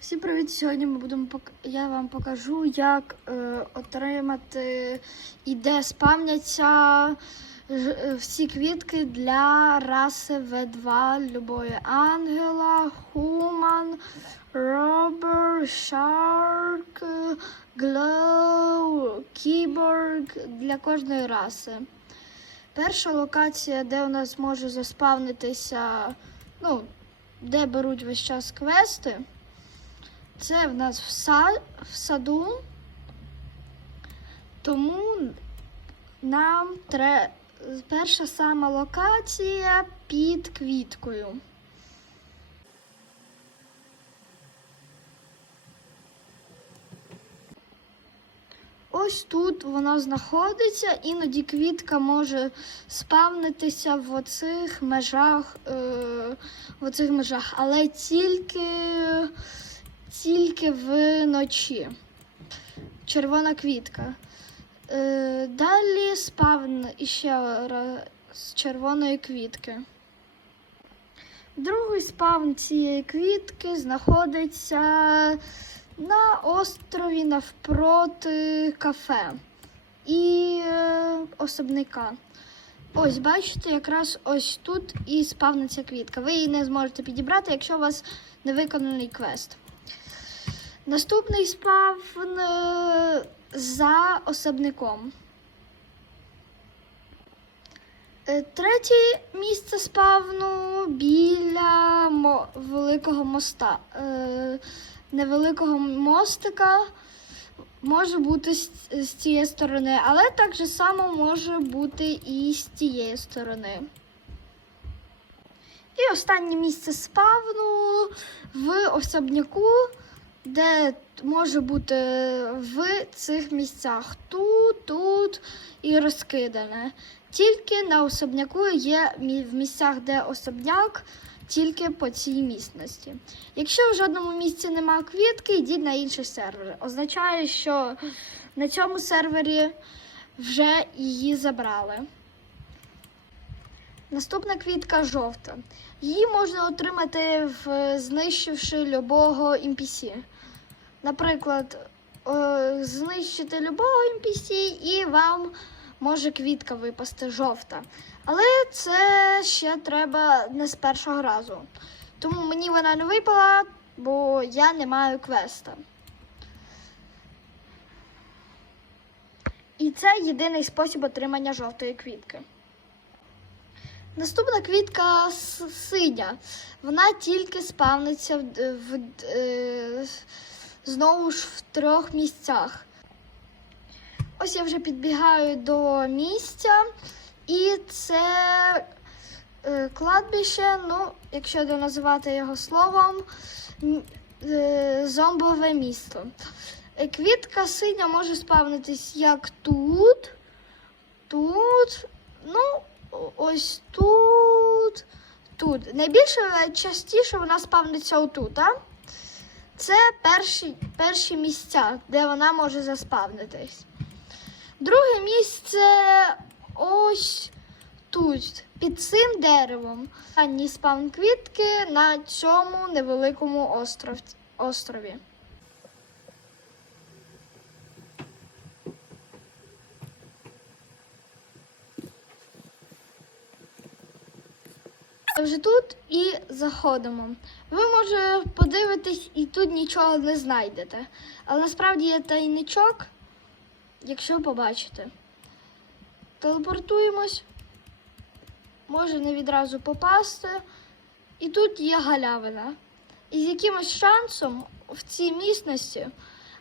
Всім привіт! Сьогодні ми будемо пок- я вам покажу, як е, отримати і де спавняться ж- е, всі квітки для раси В2 любої ангела, хуман, робер, шарк, глоу, кіборг для кожної раси. Перша локація, де у нас може заспавнитися, ну, де беруть весь час квести. Це в нас в, са- в саду, тому нам треба перша сама локація під квіткою. Ось тут вона знаходиться, іноді квітка може спавнитися в оцих межах, е, в оцих межах, але тільки тільки вночі. Червона квітка. Е, далі спавн іще раз червоної квітки. Другий спавн цієї квітки знаходиться на острові навпроти кафе і е, особника. Ось, бачите, якраз ось тут і спавниться квітка. Ви її не зможете підібрати, якщо у вас не виконаний квест. Наступний спавн е, за особником. Е, Третє місце спавну біля мо- великого моста. Е, Невеликого мостика може бути з, з цієї сторони, але так само може бути і з тієї сторони. І останнє місце спавну в особняку, де може бути в цих місцях тут, тут і розкидане. Тільки на особняку є в місцях, де особняк, тільки по цій місності. Якщо в жодному місці немає квітки, йдіть на інший сервер. Означає, що на цьому сервері вже її забрали. Наступна квітка жовта. Її можна отримати, в, знищивши любого NPC. Наприклад, е, знищити любого NPC і вам може квітка випасти жовта. Але це ще треба не з першого разу. Тому мені вона не випала, бо я не маю квеста. І це єдиний спосіб отримання жовтої квітки. Наступна квітка синя. Вона тільки спавниться в, в, е, знову ж в трьох місцях. Ось я вже підбігаю до місця, і це е, кладбище, ну, якщо називати його словом, е, зомбове місто. Е, Квітка синя може спавнитись як тут, тут, ну, ось тут, тут. Найбільше е, частіше вона спавниться отут. А? Це перші, перші місця, де вона може заспавнитись. Друге місце ось тут, під цим деревом. Ранній спавн квітки на цьому невеликому острові. Вже тут і заходимо. Ви може подивитись і тут нічого не знайдете. Але насправді є тайничок, якщо побачите. Телепортуємось, може не відразу попасти. І тут є галявина. І з якимось шансом в цій місності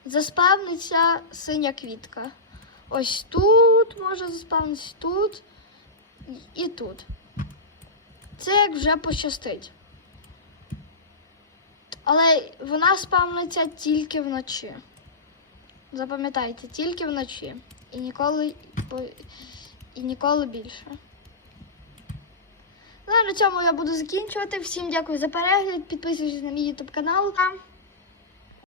заспавниться синя квітка. Ось тут може заспавнитися, тут і тут. Це як вже пощастить. Але вона спавниться тільки вночі. Запам'ятайте, тільки вночі. І ніколи, і ніколи більше. Ну, а на цьому я буду закінчувати. Всім дякую за перегляд. Підписуйтесь на мій YouTube канал.